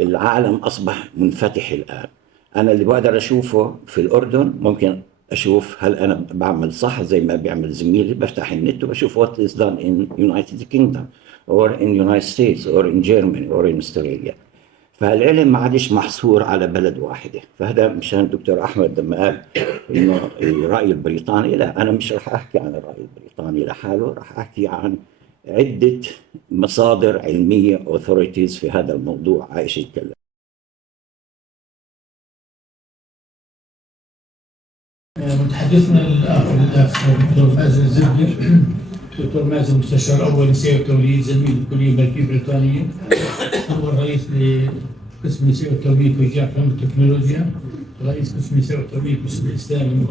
العالم أصبح منفتح الآن. أنا اللي بقدر أشوفه في الأردن ممكن أشوف هل أنا بعمل صح زي ما بيعمل زميلي، بفتح النت وبشوف what is done in United Kingdom or in United States or in Germany or in Australia. فالعلم ما عادش محصور على بلد واحدة. فهذا مشان الدكتور أحمد لما قال إنه الرأي البريطاني، لا، أنا مش رح أحكي عن الرأي البريطاني لحاله، رح أحكي عن عدة مصادر علمية authorities في هذا الموضوع عايش يتكلم. متحدثنا الأخ دكتور مازن الزبدة. دكتور مازن مستشار أول نسائي وتوليد، زميل الكلية الملكية البريطانية، أول رئيس لقسم النسائية والتوليد وجامعة التكنولوجيا، رئيس قسم النسائية والتوليد باسم الإسلامي،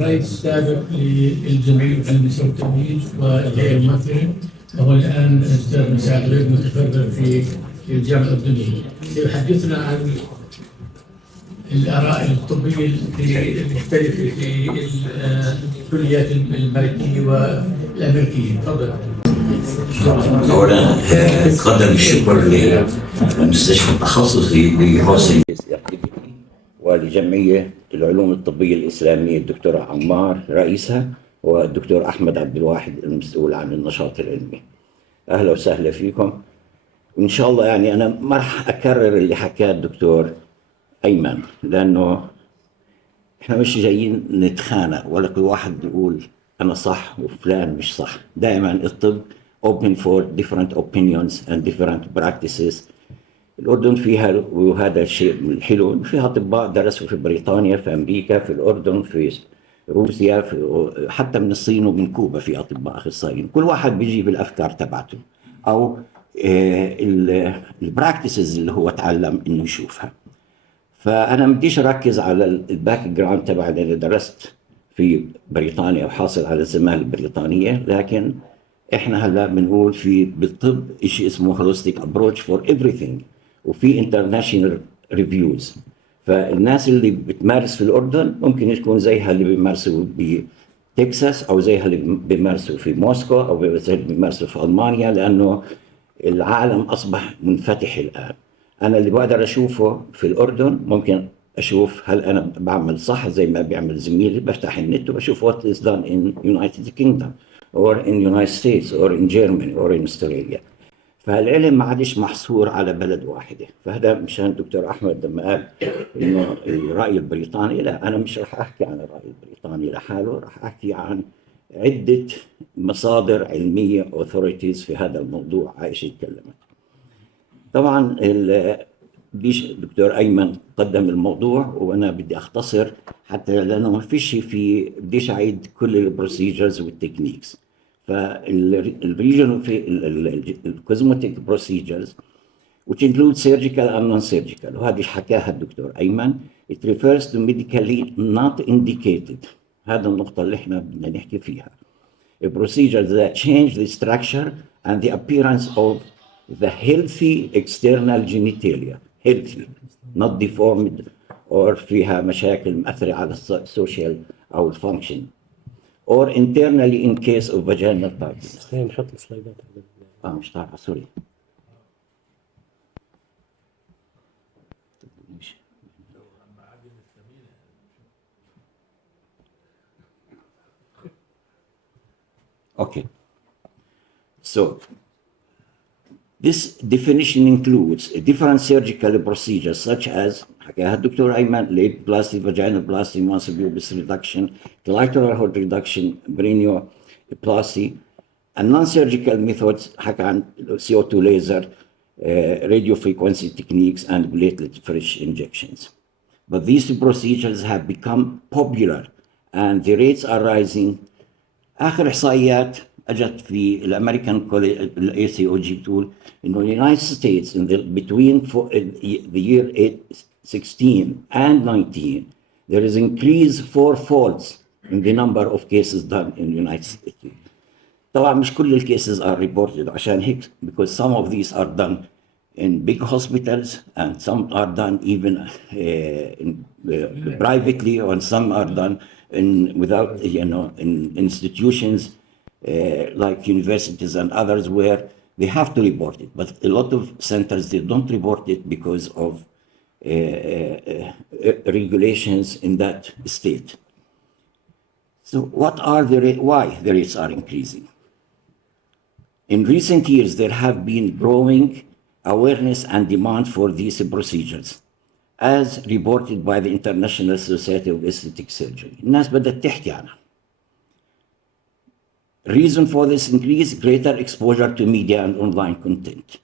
رئيس سابق للجمعية النسائية والتوليد والهيئة الممثلة، وهو الآن أستاذ مساعد غير متفرغ في الجامعة الأردنية. سيحدثنا عن الآراء الطبية المختلفة في الكليات الملكية والأمريكية. تفضل. أولا أقدم الشكر للمستشفى التخصصي لحسن ولجمعية العلوم الطبية الإسلامية الدكتور عمار رئيسها والدكتور أحمد عبد الواحد المسؤول عن النشاط العلمي. أهلا وسهلا فيكم. وإن شاء الله يعني أنا ما راح أكرر اللي حكاه الدكتور أيمن، لأنه إحنا مش جايين نتخانق ولا كل واحد يقول أنا صح وفلان مش صح. دائما الطب open for different opinions and different practices. الأردن فيها، وهذا الشيء الحلو، فيها أطباء درسوا في بريطانيا، في أمريكا، في الأردن، في روسيا، حتى من الصين ومن كوبا في أطباء أخصائيين. كل واحد بيجيب الأفكار تبعته أو البراكتسز اللي هو تعلم إنه يشوفها. فأنا ما بديش أركز على الباك جراوند تبع اللي درست في بريطانيا وحاصل على الزمالة البريطانية، لكن إحنا هلا بنقول في بالطب شيء اسمه holistic approach for everything، وفي international reviews. فالناس اللي بتمارس في الأردن ممكن يكون زيها اللي بيمارسوا بتكساس أو زيها اللي بيمارسوا في موسكو أو زي اللي بيمارسوا في ألمانيا، لأنه العالم أصبح منفتح الآن. أنا اللي بقدر أشوفه في الأردن ممكن أشوف هل أنا بعمل صح زي ما بيعمل زميلي، بفتح النت وبشوف what is done in United Kingdom or in United States or in Germany or in Australia. فالعلم ما عادش محصور على بلد واحدة. فهذا مشان الدكتور أحمد لما قال إنه الرأي البريطاني، لا، أنا مش رح أحكي عن الرأي البريطاني لحاله، رح أحكي عن عدة مصادر علمية authorities في هذا الموضوع عايش يتكلمت. طبعا الدكتور أيمن قدم الموضوع وأنا بدي أختصر حتى لأنه ما فيش بديش أعيد كل البروسيجرز والتكنيكس. فالريجن في الكوزموتيك بروسيجرز which include surgical and non-surgical، وهذه حكاها الدكتور أيمن. It refers to medically not indicated. هذا النقطة اللي احنا بدنا نحكي فيها. A procedure that change the structure and the appearance of the healthy external genitalia, healthy not deformed or فيها مشاكل مأثرة على السوشيال أو الفانكشن or internally in case of vaginal tightness. نحط السلايدات. مش طالعة، سوري. Okay. So this definition includes different surgical procedures such as حكاها الدكتور أيمن: lapiplasty, vaginoplasty, mastocytosis reduction, clitoral hold reduction, perineoplasty, and non-surgical methods حكى عن CO2 laser, radio frequency techniques, and platelet-rich injections. But these procedures have become popular and the rates are rising. آخر إحصائيات أجت في الأمريكان ال ACOG بتقول إنه United States between the year 16 and 19 there is increase fourfolds in the number of cases done in the United States. طبعا مش كل الكيسز are reported عشان هيك because some of these are done in big hospitals and some are done even privately, and some are done without, in institutions like universities and others where they have to report it. But a lot of centers, they don't report it because of regulations in that state. So why the rates are increasing? In recent years, there have been growing awareness and demand for these procedures, as reported by the International Society of Aesthetic Surgery. الناس بدأت تحكي عنها. Reason for this increase, greater exposure to media and online content.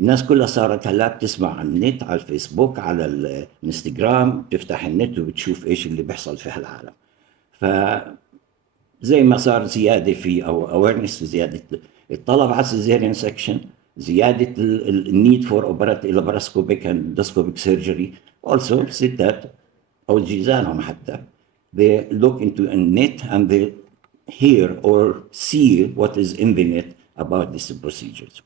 الناس كلها صارت هلا بتسمع على النت، على الفيسبوك، على الانستغرام، تفتح النت وبتشوف ايش اللي بيحصل في هالعالم. فزي ما صار زياده في او awareness، زياده الطلب على السيزيريان سكشن، زياده النيد فور laparoscopic and endoscopic surgery. Also ستات او جيزانهم حتى they look into a net and they hear or see what is in the net about these procedures.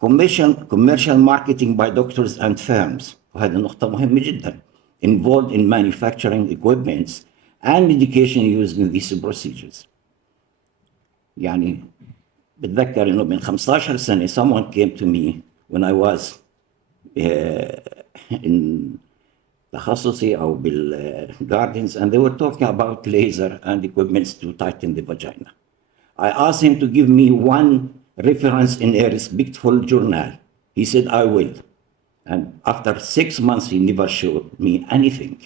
Commercial marketing by doctors and firms، وهذه نقطة مهمة جدا، involved in manufacturing equipments and medication used in these procedures. يعني بتذكر انه من 15 سنة someone came to me when I was in تخصصي او بالgardens and they were talking about laser and equipments to tighten the vagina. I asked him to give me one reference in a respectful journal. He said, I will. And after 6 months, he never showed me anything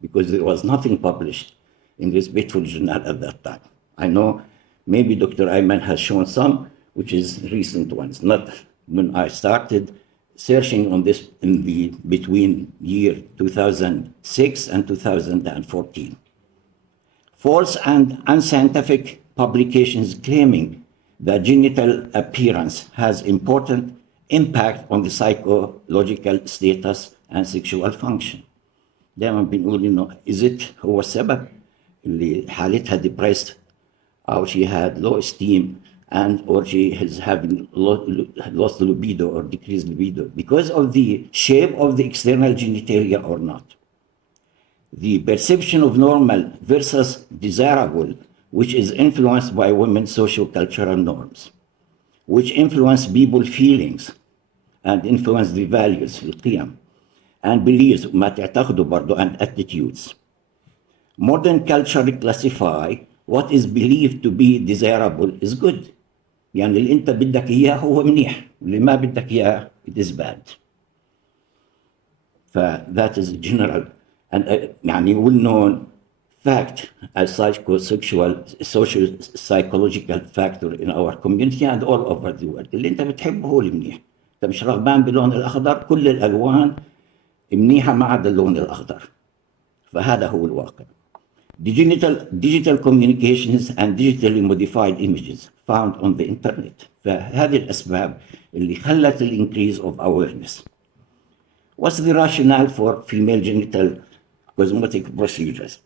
because there was nothing published in respectful journal at that time. I know maybe Dr. Ayman has shown some, which is recent ones, not when I started searching on this in the between year 2006 and 2014. False and unscientific publications claiming that genital appearance has important impact on the psychological status and sexual function. دائما بنقول انه is it هو السبب اللي حالتها depressed or she had low esteem and or she is having lost libido or decreased libido because of the shape of the external genitalia or not. The perception of normal versus desirable, which is influenced by women's socio-cultural norms, which influence people's feelings and influence the values, القيم, and beliefs, ما تعتقدوا برضو, and attitudes. Modern culture classify what is believed to be desirable is good. يعني اللي انت بدك اياه هو منيح، اللي ما بدك اياه it is bad. that is general and يعني well known fact as social psychological factor in our community and all over the world. اللي انت بتحبه هو المنيح. انت مش رغبان باللون الاخضر، كل الالوان منيحه ما عدا اللون الاخضر. فهذا هو الواقع. Digital communications and digitally modified images found on the internet. فهذه الاسباب اللي خلت increase of awareness. What's the rationale for female genital cosmetic procedures?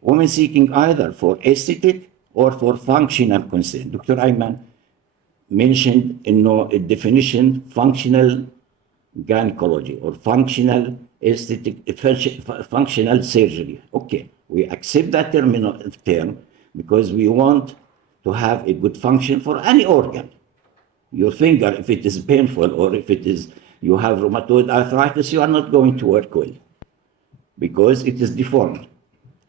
Women seeking either for aesthetic or for functional consent. Dr. Ayman mentioned a definition functional gynecology or functional aesthetic functional surgery. Okay, we accept that term because we want to have a good function for any organ. Your finger, if it is painful or if it is you have rheumatoid arthritis, you are not going to work well because it is deformed.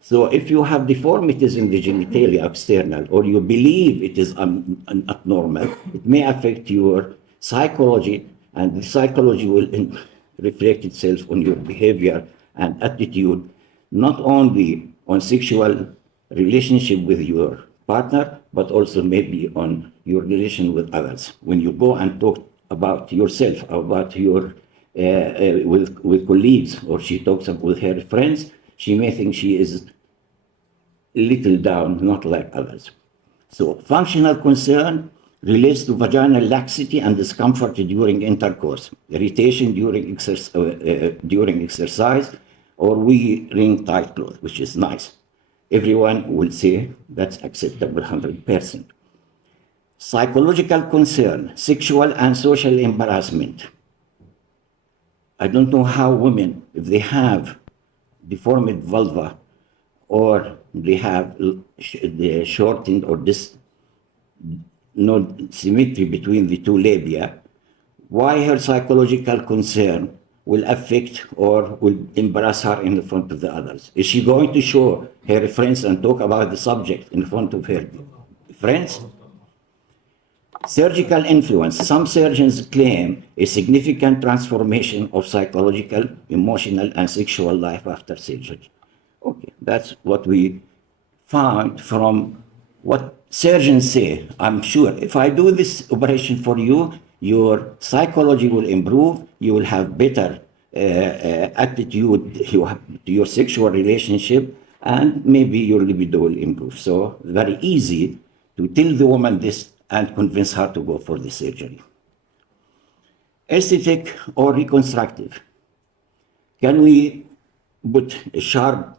So if you have deformities in the genitalia external or you believe it is not normal, it may affect your psychology, and the psychology will reflect itself on your behavior and attitude, not only on sexual relationship with your partner, but also maybe on your relation with others. When you go and talk about yourself, about your with colleagues, or she talks with her friends, she may think she is a little down, not like others. So functional concern relates to vaginal laxity and discomfort during intercourse, irritation during exercise, or wearing tight clothes, which is nice. Everyone will say that's acceptable 100%. Psychological concern, sexual and social embarrassment. I don't know how women, if they have deformed vulva or they have the shortened or no symmetry between the two labia, why her psychological concern will affect or will embarrass her in front of the others? Is she going to show her friends and talk about the subject in front of her friends? Surgical influence. Some surgeons claim a significant transformation of psychological, emotional, and sexual life after surgery. Okay, that's what we found from what surgeons say. I'm sure if I do this operation for you, your psychology will improve, you will have better attitude to your sexual relationship, and maybe your libido will improve. So very easy to tell the woman this and convince her to go for the surgery. Aesthetic or reconstructive. Can we put a sharp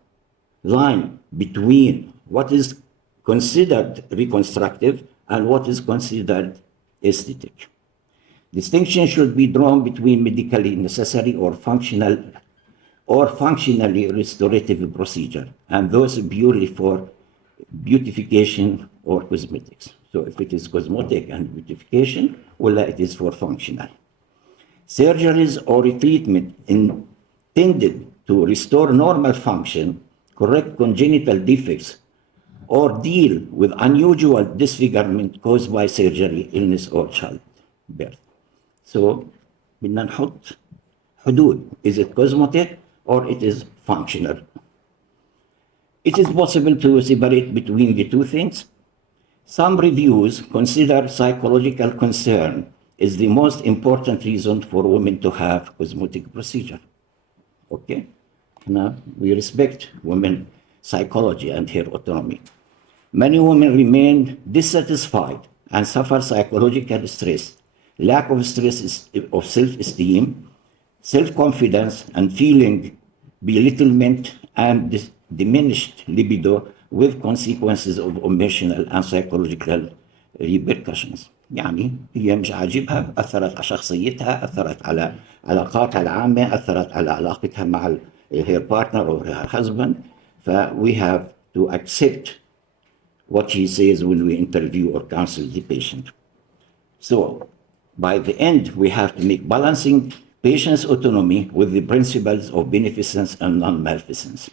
line between what is considered reconstructive and what is considered aesthetic? Distinction should be drawn between medically necessary or functionally restorative procedure and those purely for beautification or cosmetics. So if it is cosmetic and beautification, well, it is for functional. Surgeries or treatment intended to restore normal function, correct congenital defects, or deal with unusual disfigurement caused by surgery, illness, or childbirth. So, بدنا نحط حدود. Is it cosmetic or it is functional? It is possible to separate between the two things. Some reviews consider psychological concern is the most important reason for women to have cosmetic procedure. Okay? Now, we respect women's psychology and her autonomy. Many women remain dissatisfied and suffer psychological stress, lack of stress of self-esteem, self-confidence, and feeling belittlement and diminished libido with consequences of emotional and psychological repercussions. يعني هي مش عاجبها، أثرت على شخصيتها، أثرت على علاقاتها العامة، أثرت على علاقتها مع her partner or her husband. We have to accept what she says when we interview or counsel the patient. So by the end, we have to make balancing patient's autonomy with the principles of beneficence and non-maleficence.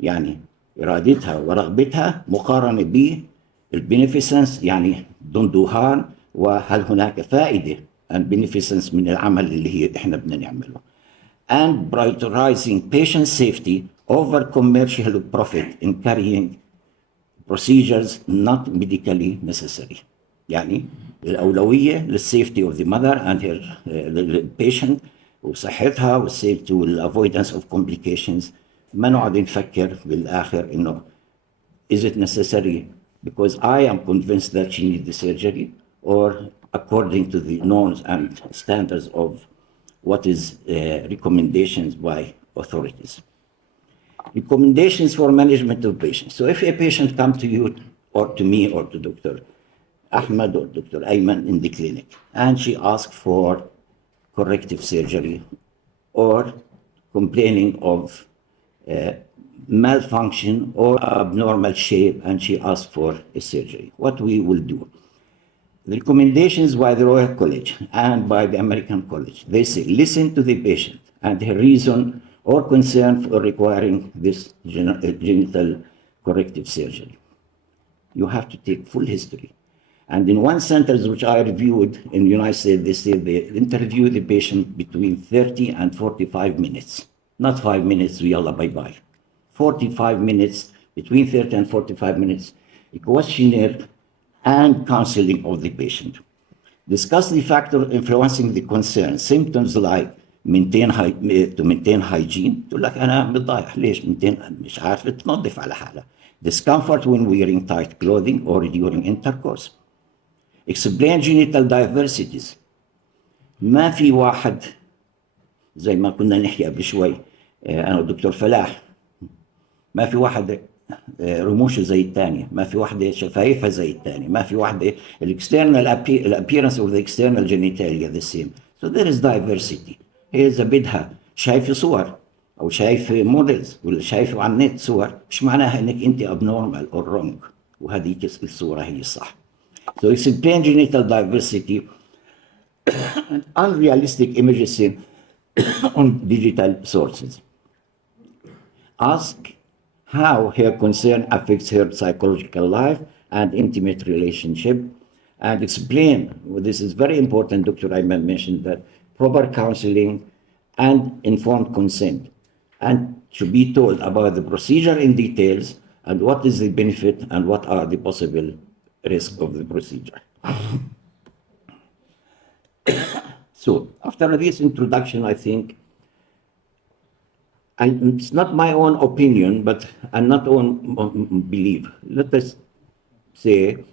يعني إرادتها ورغبتها مقارنة بالbeneficence، يعني don't do harm، وهل هناك فائدة and beneficence من العمل اللي هي إحنا بدنا نعمله. And prioritizing patient safety over commercial profit in carrying procedures not medically necessary. يعني الأولوية للsafety of the mother and her the patient وصحتها والsafety والavoidance of complications. ما نقعد نفكر بالآخر إنه is it necessary because I am convinced that she needs the surgery or according to the norms and standards of what is recommendations by authorities. Recommendations for management of patients. So if a patient comes to you or to me or to Dr. Ahmed or Dr. Ayman in the clinic and she asks for corrective surgery or complaining of malfunction or abnormal shape and she asks for a surgery, what we will do? The recommendations by the Royal College and by the American College, they say listen to the patient and her reason or concern for requiring this genital corrective surgery. You have to take full history. And in one centers which I reviewed in the United States, they say they interview the patient between 30 and 45 minutes. Not 5 minutes, yalla bye-bye. 45 minutes, between 30 and 45 minutes, a questionnaire and counseling of the patient. Discuss the factor influencing the concern, symptoms like maintain hygiene. تقول لك أنا متضايق ليش مش عارفة تنظف على حالها. Discomfort when wearing tight clothing or during intercourse. Explain genital diversities. ما في واحد زي ما كنا نحكي قبل شوي أنا والدكتور فلاح، ما في واحد رموشه زي الثانية، ما في واحدة شفايفها زي الثانية، ما في واحدة appearance of the external genitalia the same. So there is diversity. هي إذا بدها شايفة صور أو شايفة موديلز ولا شايفة على النت صور، مش معناها إنك أنت abnormal or wrong، وهذه الصورة هي الصح. So explain genital diversity and unrealistic images seen on digital sources. Ask how her concern affects her psychological life and intimate relationship, and explain, well, this is very important, Dr. Ayman mentioned that, proper counseling and informed consent, and should be told about the procedure in details and what is the benefit and what are the possible risks of the procedure. So after this introduction, I think, it's not my own opinion, but and not own belief. Let us say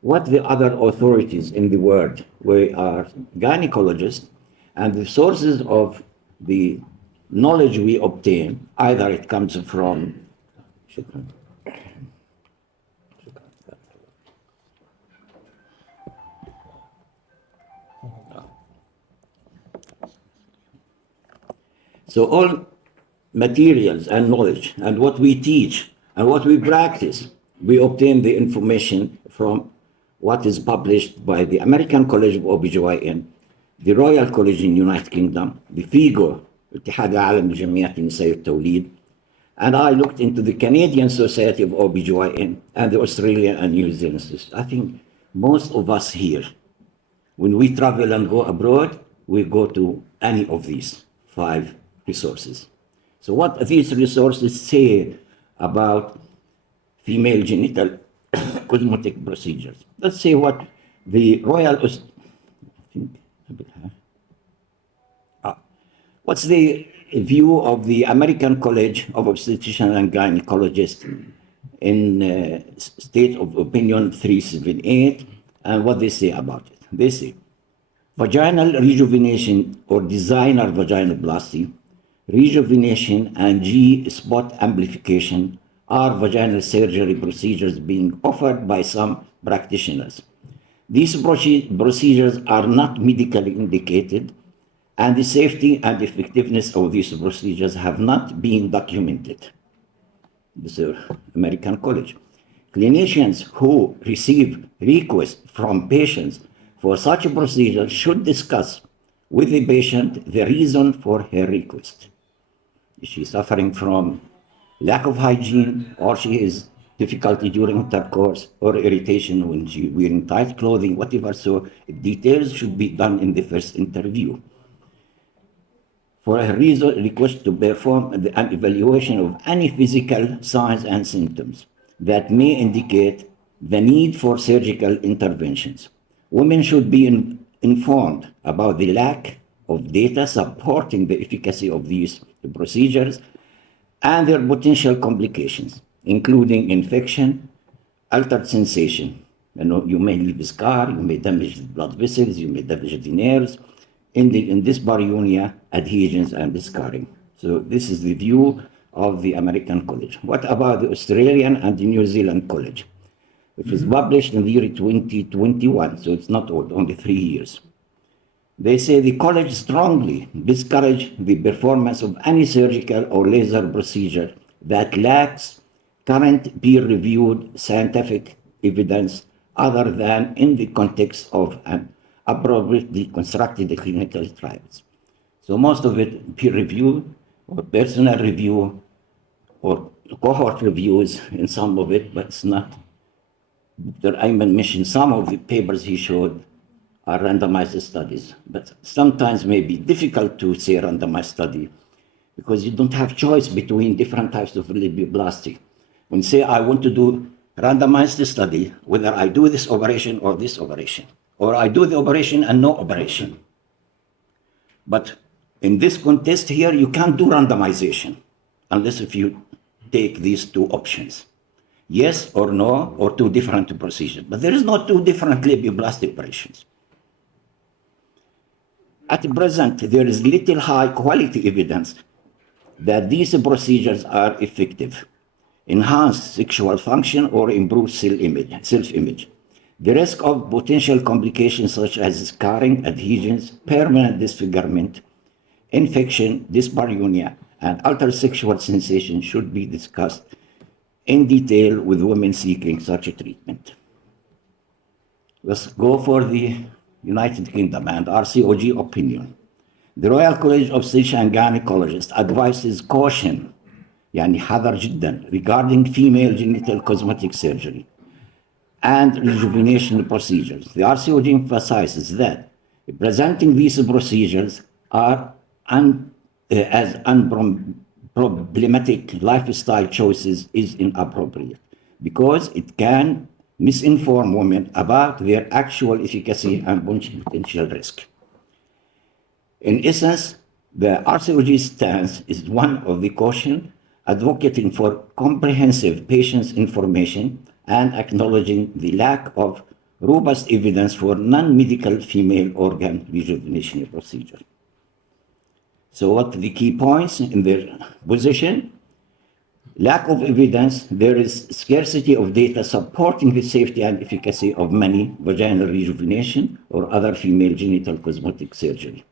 what the other authorities in the world, we are gynecologists, and the sources of the knowledge we obtain, either it comes from so all materials and knowledge and what we teach and what we practice, we obtain the information from what is published by the American College of OBGYN, the Royal College in United Kingdom, the FIGO, اتحاد العالم لجمعيات النسائية والتوليد, and I looked into the Canadian Society of OBGYN and the Australian and New Zealand Society. I think most of us here, when we travel and go abroad, we go to any of these 5 resources. So what these resources say about female genital cosmetic procedures. Let's say what the what's the view of the American College of Obstetricians and Gynecologists in State of Opinion 378, and what they say about it. They say, vaginal rejuvenation or designer vaginoplasty, rejuvenation and G-spot amplification are vaginal surgery procedures being offered by some practitioners. These procedures are not medically indicated, and the safety and effectiveness of these procedures have not been documented. This is American College. Clinicians who receive requests from patients for such a procedure should discuss with the patient the reason for her request. Is she suffering from lack of hygiene, or she has difficulty during intercourse, or irritation when she wearing tight clothing, whatever. So details should be done in the first interview. For a reason, request to perform an evaluation of any physical signs and symptoms that may indicate the need for surgical interventions. Women should be informed about the lack of data supporting the efficacy of these procedures and their potential complications, including infection, altered sensation. You may leave a scar, you may damage the blood vessels, you may damage the nerves, ending in dyspareunia, adhesions, and scarring. So this is the view of the American College. What about the Australian and the New Zealand College, which was published in the year 2021, so it's not old, only 3 years. They say the college strongly discourage the performance of any surgical or laser procedure that lacks current peer-reviewed scientific evidence other than in the context of an appropriately constructed clinical trials. So most of it peer review or personal review or cohort reviews in some of it, but it's not. Dr. Ayman mentioned some of the papers he showed are randomized studies, but sometimes may be difficult to say randomized study because you don't have choice between different types of labioplasty. When say I want to do randomized study, whether I do this operation or this operation, or I do the operation and no operation. But in this context here, you can't do randomization unless if you take these 2 options. Yes or no, or 2 different procedures. But there is no 2 different labioplasty operations. At present, there is little high quality evidence that these procedures are effective, enhance sexual function, or improve self-image. The risk of potential complications such as scarring, adhesions, permanent disfigurement, infection, dyspareunia, and altered sexual sensation should be discussed in detail with women seeking such a treatment. Let's go for the United Kingdom and RCOG opinion. The Royal College of Obstetricians and Gynecologists advises caution, يعني حذر جدا, regarding female genital cosmetic surgery and rejuvenation procedures. The RCOG emphasizes that presenting these procedures are as unproblematic lifestyle choices is inappropriate because it can misinform women about their actual efficacy and potential risk. In essence, the RCOG stance is one of the caution advocating for comprehensive patient information and acknowledging the lack of robust evidence for non-medical female organ rejuvenation procedure. So what are the key points in their position? Lack of evidence, there is scarcity of data supporting the safety and efficacy of many vaginal rejuvenation or other female genital cosmetic surgery.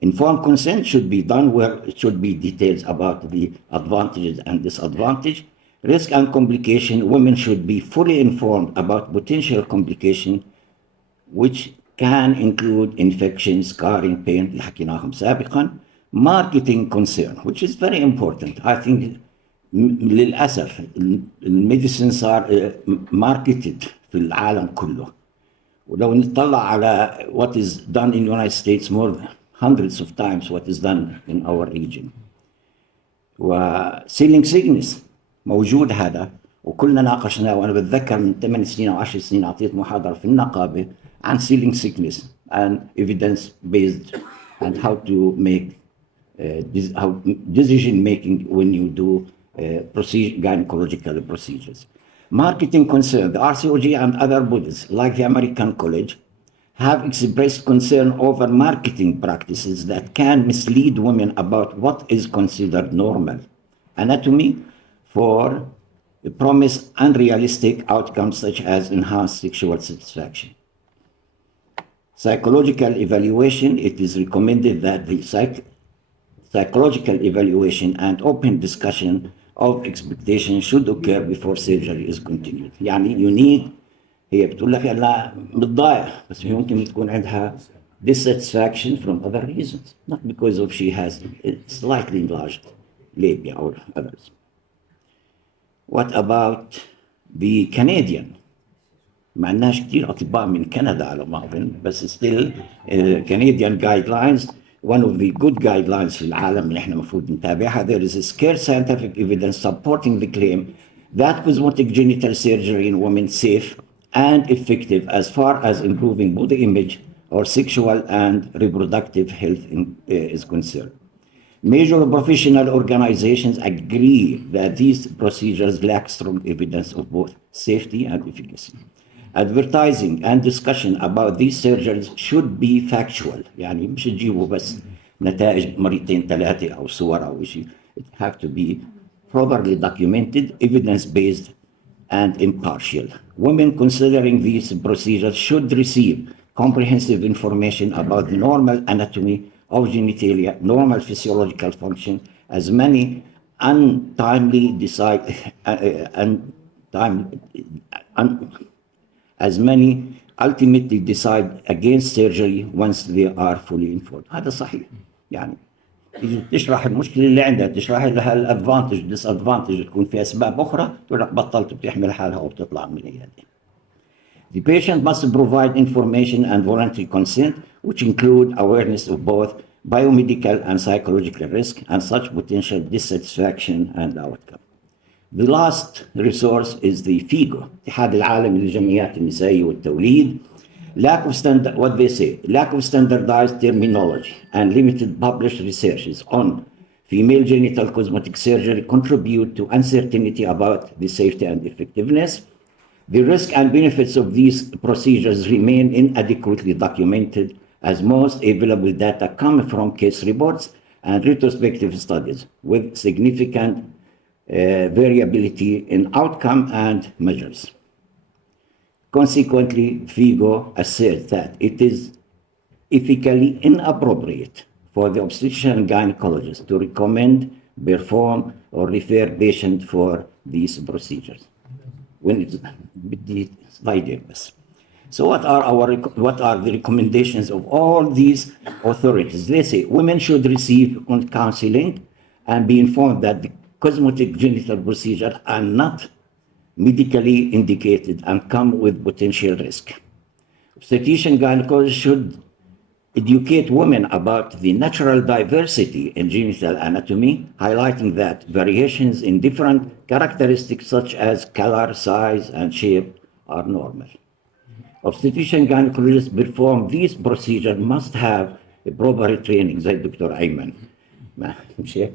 Informed consent should be done where it should be details about the advantages and disadvantages. Risk and complication, women should be fully informed about potential complication which can include infection, scarring, pain, اللي حكيناهم سابقا. Marketing concern, which is very important. I think للأسف الميديسين صار marketed في العالم كله. ولو نطلع على what is done in the United States more than hundreds of times what is done in our region. وسيلينج سيكنس موجود هذا وكلنا ناقشناه، وانا بتذكر من 8 سنين او 10 سنين اعطيت محاضره في النقابه عن سيلينج سيكنس and evidence based and how to make how decision making when you do gynecological procedures. Marketing concern, the RCOG and other bodies like the American College have expressed concern over marketing practices that can mislead women about what is considered normal anatomy for promise unrealistic outcomes such as enhanced sexual satisfaction. Psychological evaluation, it is recommended that the psychological evaluation and open discussion of expectation should occur before surgery is continued. يعني you need, هي بتقول لك لا بتضايق بس يمكن تكون عندها dissatisfaction from other reasons, not because of she has slightly enlarged labia or others. What about the Canadian? ما عندناش كتير أطباء من كندا على ما أظن، بس still Canadian guidelines, one of the good guidelines في العالم اللي احنا المفروض نتابعها. There is a scarce scientific evidence supporting the claim that cosmetic genital surgery in women safe and effective as far as improving body image or sexual and reproductive health is concerned. Major professional organizations agree that these procedures lack strong evidence of both safety and efficacy. Advertising and discussion about these surgeries should be factual. يعني مش تجيبوا بس نتائج مرتين ثلاثة أو صور أو شيء. It have to be properly documented, evidence-based, and impartial. Women considering these procedures should receive comprehensive information about the normal anatomy of genitalia, normal physiological function, as many ultimately decide against surgery once they are fully informed. هذا صحيح. يعني تشرح المشكله اللي عندها، تشرح لها الادفانتج ديسادفانتج، تكون في اسباب اخرى تقول لك بطلت بتحمل حالها وبتطلع من العياده. The patient must provide information and voluntary consent, which include awareness of both biomedical and psychological risk and such potential dissatisfaction and outcome. The last resource is the FIGO, اتحاد العالمي للجمعيات النسائية والتوليد. Lack of standardized terminology and limited published researches on female genital cosmetic surgery contribute to uncertainty about the safety and effectiveness. The risk and benefits of these procedures remain inadequately documented, as most available data come from case reports and retrospective studies with significant variability in outcome and measures. Consequently, FIGO asserts that it is ethically inappropriate for the obstetrician and gynecologist to recommend, perform, or refer patient for these procedures. When it's بدي slide بس. So what are the recommendations of all these authorities? They say women should receive counseling and be informed that the cosmetic genital procedures are not medically indicated and come with potential risk. Obstetrician gynecologists should educate women about the natural diversity in genital anatomy, highlighting that variations in different characteristics such as color, size, and shape are normal. Obstetrician gynecologists perform these procedures must have a proper training زي الدكتور أيمن. مش هيك؟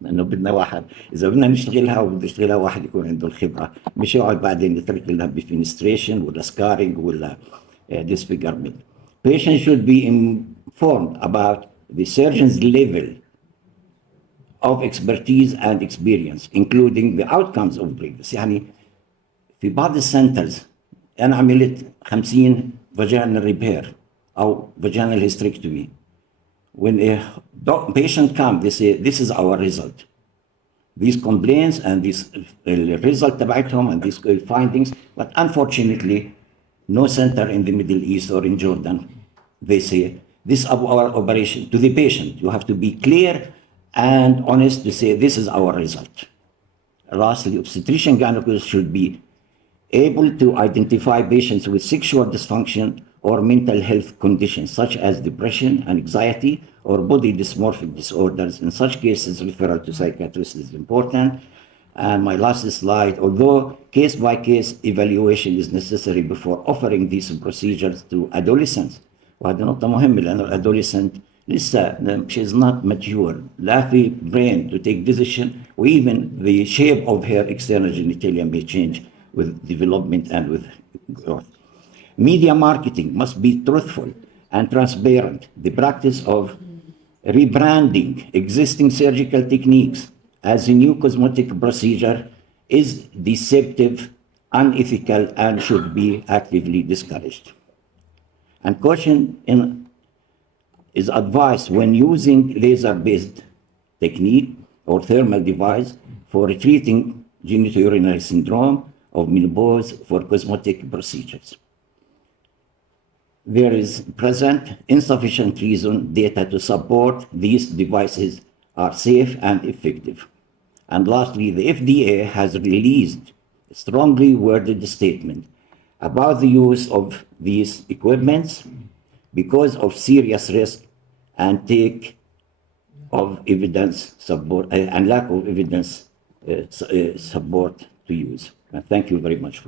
لأنه بدنا واحد إذا بدنا نشتغلها وبده يشتغلها واحد يكون عنده الخبرة، مش يقعد بعدين يترك لنا بفينستريشن ولا سكارينج ولا disfigurement. Patients should be informed about the surgeon's level of expertise and experience, including the outcomes of pregnancy. يعني في بعض السنترز أنا عملت 50 vaginal repair أو vaginal hysterectomy. When a patient comes, they say, this is our result. These complaints and this result تبعتهم and these findings, but unfortunately, no center in the Middle East or in Jordan, they say, this is our operation. To the patient, you have to be clear and honest to say, this is our result. Lastly, obstetrician gynecologists should be able to identify patients with sexual dysfunction or mental health conditions such as depression and anxiety or body dysmorphic disorders. In such cases, referral to psychiatrists is important. And my last slide, although case-by-case evaluation is necessary before offering these procedures to adolescents. وهذه نقطة مهمة لأن الادolescent لسه she is not mature لا في brain to take decision or even the shape of her external genitalia may change with development and with growth. Media marketing must be truthful and transparent. The practice of rebranding existing surgical techniques as a new cosmetic procedure is deceptive, unethical, and should be actively discouraged. And caution is advised when using laser-based technique or thermal device for treating genitourinary syndrome of menopause for cosmetic procedures. There is present insufficient reason data to support these devices are safe and effective. And lastly, the FDA has released a strongly worded statement about the use of these equipments because of serious risk and lack of evidence support to use. And thank you very much.